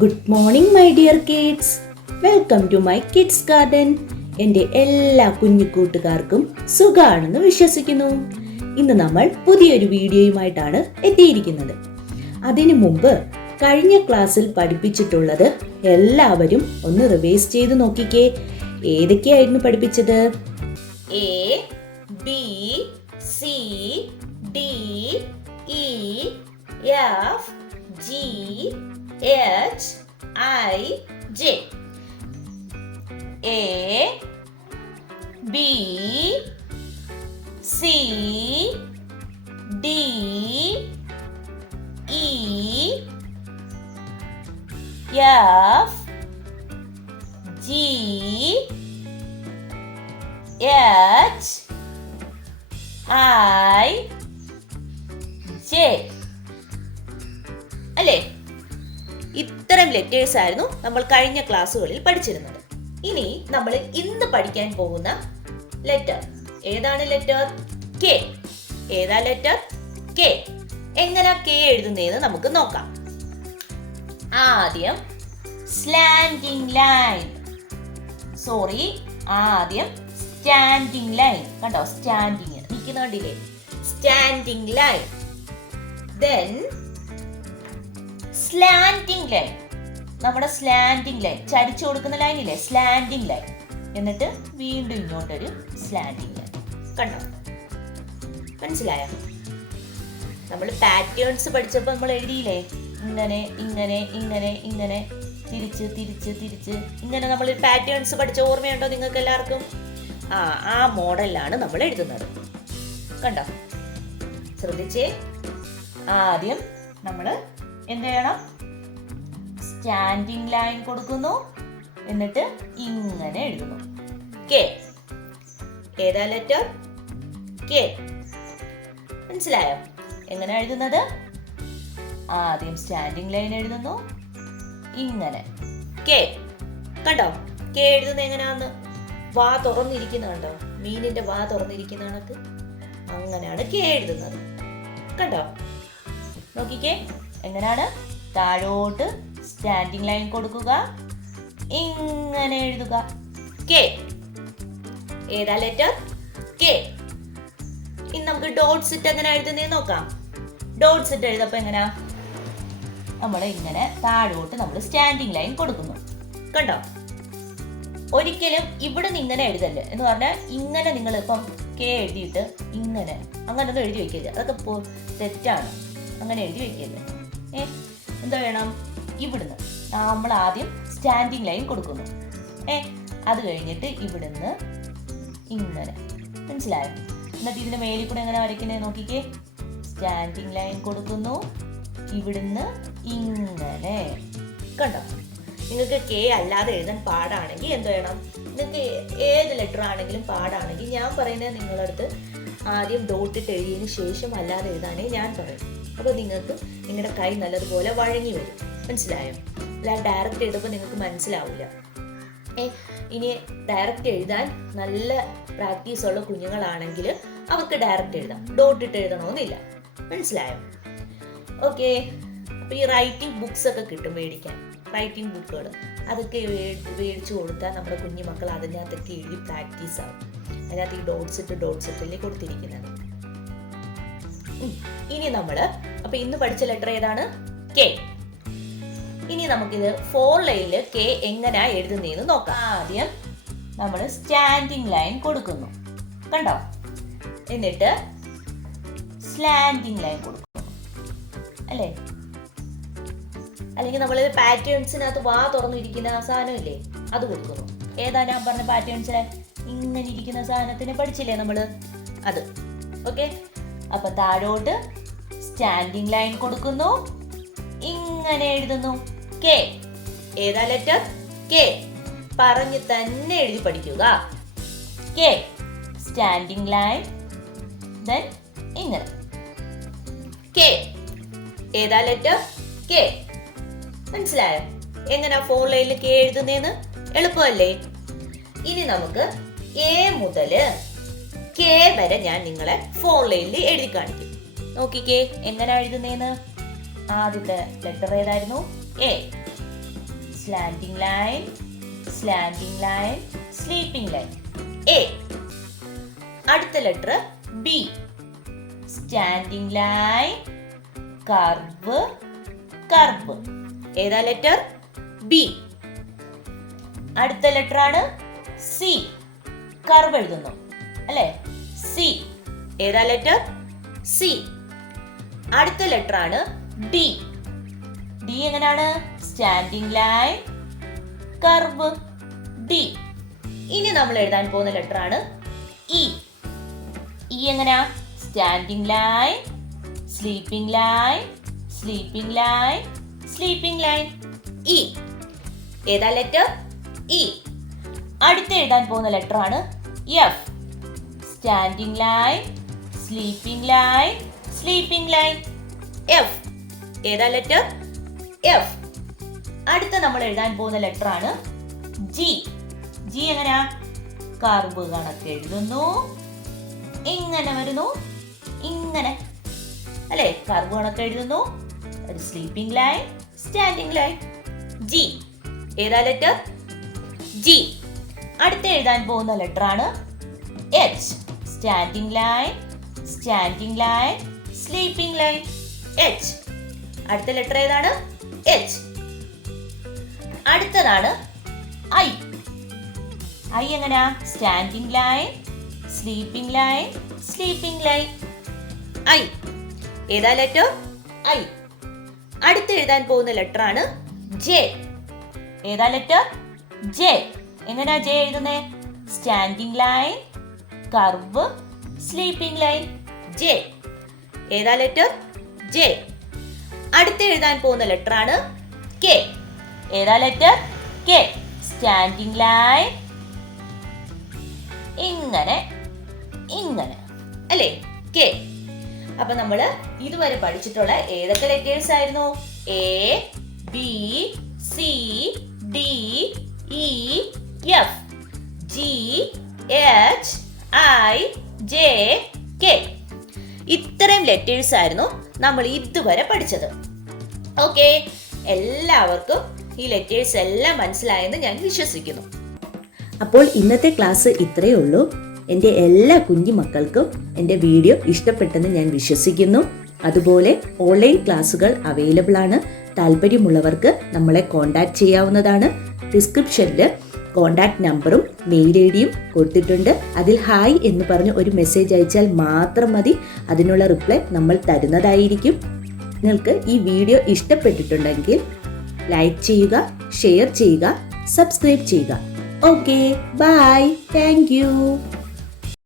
Good morning my dear kids. Welcome to my kids garden. എൻ്റെ എല്ലാ കുഞ്ഞു കൂട്ടുകാർക്കും സുഖാണെന്ന് വിശ്വസിക്കുന്നു. ഇന്ന് നമ്മൾ പുതിയൊരു വീഡിയോയുമായിട്ടാണ് എത്തിയിരിക്കുന്നത്. അതിനു മുമ്പ് കഴിഞ്ഞ ക്ലാസ്സിൽ പഠിപ്പിച്ചിട്ടുള്ളത് എല്ലാവരും ഒന്ന് റിവൈസ് ചെയ്ത് നോക്കിക്കേ. ഏതൊക്കെയായിരുന്നു പഠിപ്പിച്ചത്? A, B, C, D, E, F, G, H, I, J. A, B, C, D, E, F, G, H, I, J. അല്ലേ? ഇത്തരം ലെറ്റേഴ്സ് ആയിരുന്നു നമ്മൾ കഴിഞ്ഞ ക്ലാസ്സുകളിൽ പഠിച്ചിരുന്നത്. ഇനി നമ്മൾ ഇന്ന് പഠിക്കാൻ പോകുന്ന ലെറ്റർ ഏതാണ്? Letter K. ഏതാ ലെറ്റർ? കെ. എങ്ങനെ കെ എഴുതുന്നതെന്ന് നമുക്ക് നോക്കാം. ആദ്യം സ്ലാൻഡിംഗ് ലൈൻ, ആദ്യം സ്റ്റാൻഡിംഗ് ലൈൻ. കണ്ടോ? സ്റ്റാൻഡിങ് നിൽക്കുന്നുണ്ടില്ലേ? Standing line. Then slanting line. നമ്മുടെ സ്ലാൻഡിംഗ് ലൈൻ, ചരിച്ചു കൊടുക്കുന്ന ലൈനില്ലേ? Slanting line. എന്നിട്ട് വീണ്ടും ഇങ്ങോട്ടൊരു സ്ലാൻഡിംഗ് ലൈൻ. കണ്ടോ? മനസ്സിലായോ? നമ്മൾ പാറ്റേൺസ് പഠിച്ചപ്പോൾ നമ്മൾ എഴുതിയില്ലേ? ഇങ്ങനെ ഇങ്ങനെ ഇങ്ങനെ ഇങ്ങനെ തിരിച്ച് തിരിച്ച് തിരിച്ച് ഇങ്ങനെ നമ്മൾ പാറ്റേൺസ് പഠിച്ച ഓർമ്മയുണ്ടോ നിങ്ങൾക്ക് എല്ലാവർക്കും? ആ മോഡലിലാണ് നമ്മൾ എഴുതുന്നത്. കണ്ടോ? ശ്രദ്ധിച്ചേ. ആദ്യം നമ്മൾ എന്ത് ചെയ്യണം? സ്റ്റാൻഡിംഗ് ലൈൻ കൊടുക്കുന്നു, എന്നിട്ട് ഇങ്ങനെ എഴുതുന്നു. കെ. ഏതാ ലെറ്റർ? കെ. മനസ്സിലായോ എങ്ങനെ എഴുതുന്നത്? ആദ്യം സ്റ്റാൻഡിംഗ് ലൈൻ എഴുതുന്നു, ഇങ്ങനെ കെ. കണ്ടോ? കെ എഴുതുന്നത് എങ്ങനെയാന്ന്? വാ തുറന്നിരിക്കുന്ന കണ്ടോ? മീനിന്റെ വാ തുറന്നിരിക്കുന്ന കണക്ക് അങ്ങനെയാണ് കെ എഴുതുന്നത്. കണ്ടോ? നോക്കിക്കേ എങ്ങനെയാണ്? താഴോട്ട് സ്റ്റാൻഡിംഗ് ലൈൻ കൊടുക്കുക, ഇങ്ങനെ എഴുതുക. കെ. ഏതാ ലെറ്റർ? കെ. ഇനി നമുക്ക് ഡോട്ട്സ് ഇട്ട് എങ്ങനെ എഴുതുന്നതെന്ന് നോക്കാം. ഡോട്ട്സ് ഇട്ട് എഴുതപ്പോ എങ്ങനെയാ? നമ്മൾ ഇങ്ങനെ താഴോട്ട് നമ്മൾ സ്റ്റാൻഡിംഗ് ലൈൻ കൊടുക്കുന്നു. കണ്ടോ? ഒരിക്കലും ഇവിടെ നിന്ന് ഇങ്ങനെ എഴുതല്ലേ എന്ന് പറഞ്ഞാൽ ഇങ്ങനെ നിങ്ങൾ ഇപ്പം കെ എഴുതിയിട്ട് ഇങ്ങനെ അങ്ങനൊന്നും എഴുതി വെക്കരുത്. അതൊക്കെ തെറ്റാണ്. അങ്ങനെ എഴുതി വെക്കരുത്. എന്താ വേണം? ഇവിടുന്ന് നമ്മൾ ആദ്യം സ്റ്റാൻഡിംഗ് ലൈൻ കൊടുക്കുന്നു. അത് കഴിഞ്ഞിട്ട് ഇവിടുന്ന് ഇങ്ങനെ. മനസ്സിലായോ? എന്നിട്ട് ഇതിന്റെ മേലിൽ കൂടെ എങ്ങനെ വരയ്ക്കുന്നത് നോക്കിക്കേ. സ്റ്റാൻഡിംഗ് ലൈൻ കൊടുക്കുന്നു, ഇവിടുന്ന് ഇങ്ങനെ. കണ്ടോ? നിങ്ങൾക്ക് കെ അല്ലാതെ എഴുതാൻ പാടാണെങ്കിൽ എന്ത് വേണം? നിങ്ങൾക്ക് ഏത് ലെറ്റർ ആണെങ്കിലും പാടാണെങ്കിൽ ഞാൻ പറയുന്നത് നിങ്ങളുടെ അടുത്ത് ആദ്യം ഡോട്ടിട്ട് എഴുതിയതിന് ശേഷം അല്ലാതെ എഴുതാനേ ഞാൻ പറയും. അപ്പോൾ നിങ്ങൾക്ക് നിങ്ങളുടെ കൈ നല്ലതുപോലെ വഴങ്ങി വരും. മനസ്സിലായോ? അല്ല ഡയറക്റ്റ് എഴുതുമ്പോൾ നിങ്ങൾക്ക് മനസ്സിലാവില്ല. ഇനി ഡയറക്റ്റ് എഴുതാൻ നല്ല പ്രാക്ടീസ് ഉള്ള കുഞ്ഞുങ്ങളാണെങ്കിൽ അവർക്ക് ഡയറക്റ്റ് എഴുതാം, ഡോട്ടിട്ട് എഴുതണമെന്നില്ല. മനസ്സിലായോ? ഓക്കെ. അപ്പോൾ ഈ റൈറ്റിംഗ് ബുക്സ് ഒക്കെ കിട്ടും മേടിക്കാൻ, റൈറ്റിംഗ് ബുക്കുകൾ. അതൊക്കെ മേടിച്ചു കൊടുത്താൽ നമ്മുടെ കുഞ്ഞു മക്കൾ അതിനകത്തൊക്കെ എഴുതി പ്രാക്ടീസ് ആവും. അതിനകത്ത് ഈ ഡോട്ട്സ് ഇട്ടല്ലേ കൊടുത്തിരിക്കുന്നത്. ഇനി നമ്മള് അപ്പൊ ഇന്ന് പഠിച്ച ലെറ്റർ ഏതാണ്? കെ. ഇനി നമുക്കിത് 4 ലൈനില് കെ എങ്ങനെയാ എഴുതുന്നതെന്ന് നോക്കാം. ആദ്യം നമ്മൾ സ്റ്റാൻഡിംഗ് ലൈൻ കൊടുക്കുന്നു. കണ്ടോ? എന്നിട്ട് സ്ലാൻഡിംഗ് ലൈൻ കൊടുക്കുന്നു. അല്ലേ? അല്ലെങ്കിൽ നമ്മൾ പാറ്റേൺസിനകത്ത് വാ തുറന്നിരിക്കുന്ന സാധനം ഇല്ലേ? അത് കൊടുക്കുന്നു. ഏതാ ഞാൻ പറഞ്ഞ പാറ്റേൺസിനെ? ഇങ്ങനെ ഇരിക്കുന്ന സാധനത്തിന് പഠിച്ചില്ലേ നമ്മള്? അത്. ഓക്കെ. അപ്പൊ താഴോട്ട് സ്റ്റാൻഡിംഗ് ലൈൻ കൊടുക്കുന്നു, ഇങ്ങനെ എഴുതുന്നു. കെ. ഏതാ ലെറ്റർ? കെ. പറഞ്ഞ് തന്നെ എഴുതി പഠിക്കുക. കെ. സ്റ്റാൻഡിംഗ് ലൈൻ, ദെൻ ഇങ്ങനെ. കെ. ഏതാ ലെറ്റർ? കെ. മനസ്സിലായോ എങ്ങനെയാ 4 ലൈനിൽ കെ എഴുതുന്നേന്ന്? എളുപ്പമല്ലേ? ഇനി നമുക്ക് എ മുതല് കെ വരെ ഞാൻ നിങ്ങളെ 4 ലൈനിൽ എഴുതി കാണിക്കും. നോക്കിക്കേ എങ്ങനെ എഴുതുന്നേന്ന്. ആദ്യത്തെ ലെറ്റർ ഏതായിരുന്നു? A. Slanting line, slanting line, sleeping line. A. അടുത്ത letter B. Standing line, curve, curve. ഏതാ ലെറ്റർ? ബി. അടുത്ത ലെറ്റർ ആണ് സി. കർവ് എഴുതുന്നു അല്ലേ? സി. ഏതാ ലെറ്റർ? സി. അടുത്ത ലെറ്റർ ആണ് ഡി. ഡി എങ്ങനെയാണ്? Standing line, curve, D. ഇനി നമ്മൾ എഴുതാൻ പോകുന്ന ലെറ്റർ ആണ് ഇ. ഇ എങ്ങനെയാ? Standing line, sleeping line, sleeping line, sleeping line. E. ഏതാ ലെറ്റർ? ഇ. അടുത്ത എഴുതാൻ പോകുന്ന ലെറ്റർ ആണ് F. Standing line, sleeping line, sleeping line, F. ഏതാ ലെറ്റർ? എഫ്. അടുത്ത നമ്മൾ എഴുതാൻ പോകുന്ന ലെറ്റർ ആണ് ജി. ജി എങ്ങനെയാ? കർവ് കണക്ക് എഴുതുന്നു, ഇങ്ങനെ വരുന്നു, ഇങ്ങനെ അല്ലെ? കർവ് കണക്ക് എഴുതുന്നു, ഒരു sleeping line, standing line. G. ഏതാ ലെറ്റർ? ജി. അടുത്ത എഴുതാൻ പോകുന്ന ലെറ്റർ ആണ് H. Standing line, standing line, sleeping line, H. അടുത്ത ലെറ്റർ ഏതാണ്? എച്ച്. അടുത്തതാണ് ഐ. ഐ എങ്ങനെയാ? Standing line, sleeping line, sleeping line, I. ഏതാ ലെറ്റർ? ഐ. അടുത്ത എഴുതാൻ പോകുന്ന ലെറ്റർ ആണ് ജെ. ഏതാ ലെറ്റർ? ജെ. എങ്ങനെയാ ജെ എഴുതുന്നേ? Standing line, curve, sleeping line, J. ഏതാ ലെറ്റർ? ജെ. അടുത്ത എഴുതാൻ പോകുന്ന ലെറ്റർ ആണ് കെ. ഏതാ ലെറ്റർ? കെ. സ്റ്റാൻഡിംഗ് ലൈൻ, ഇങ്ങനെ, ഇങ്ങനെ അല്ലേ? കെ. അപ്പൊ നമ്മള് ഇതുവരെ പഠിച്ചിട്ടുള്ള ഏതൊക്കെ ലെറ്റേഴ്സ് ആയിരുന്നു? A, B, C, D, E, F, G, H, I, J, K. ഇത്രയും ലെറ്റേഴ്സ് ആയിരുന്നു നമ്മൾ ഇതുവരെ പഠിച്ചത്. ഓക്കെ, എല്ലാവർക്കും ഈ ലെറ്റേഴ്സ് എല്ലാം മനസ്സിലായെന്ന് ഞാൻ വിശ്വസിക്കുന്നു. അപ്പോൾ ഇന്നത്തെ ക്ലാസ് ഇത്രയേ ഉള്ളൂ. എൻ്റെ എല്ലാ കുഞ്ഞു മക്കൾക്കും എൻ്റെ വീഡിയോ ഇഷ്ടപ്പെട്ടെന്ന് ഞാൻ വിശ്വസിക്കുന്നു. അതുപോലെ ഓൺലൈൻ ക്ലാസ്സുകൾ അവൈലബിൾ ആണ്. താല്പര്യമുള്ളവർക്ക് നമ്മളെ കോൺടാക്ട് ചെയ്യാവുന്നതാണ്. ഡിസ്ക്രിപ്ഷനിൽ കോൺടാക്ട് നമ്പറും മെയിൽ ഐ ഡിയും കൊടുത്തിട്ടുണ്ട്. അതിൽ ഹായ് എന്ന് പറഞ്ഞ് ഒരു മെസ്സേജ് അയച്ചാൽ മാത്രം മതി. അതിനുള്ള റിപ്ലൈ നമ്മൾ തരുന്നതായിരിക്കും. നിങ്ങൾക്ക് ഈ വീഡിയോ ഇഷ്ടപ്പെട്ടിട്ടുണ്ടെങ്കിൽ ലൈക്ക് ചെയ്യുക, ഷെയർ ചെയ്യുക, സബ്സ്ക്രൈബ് ചെയ്യുക. Okay, bye, thank U.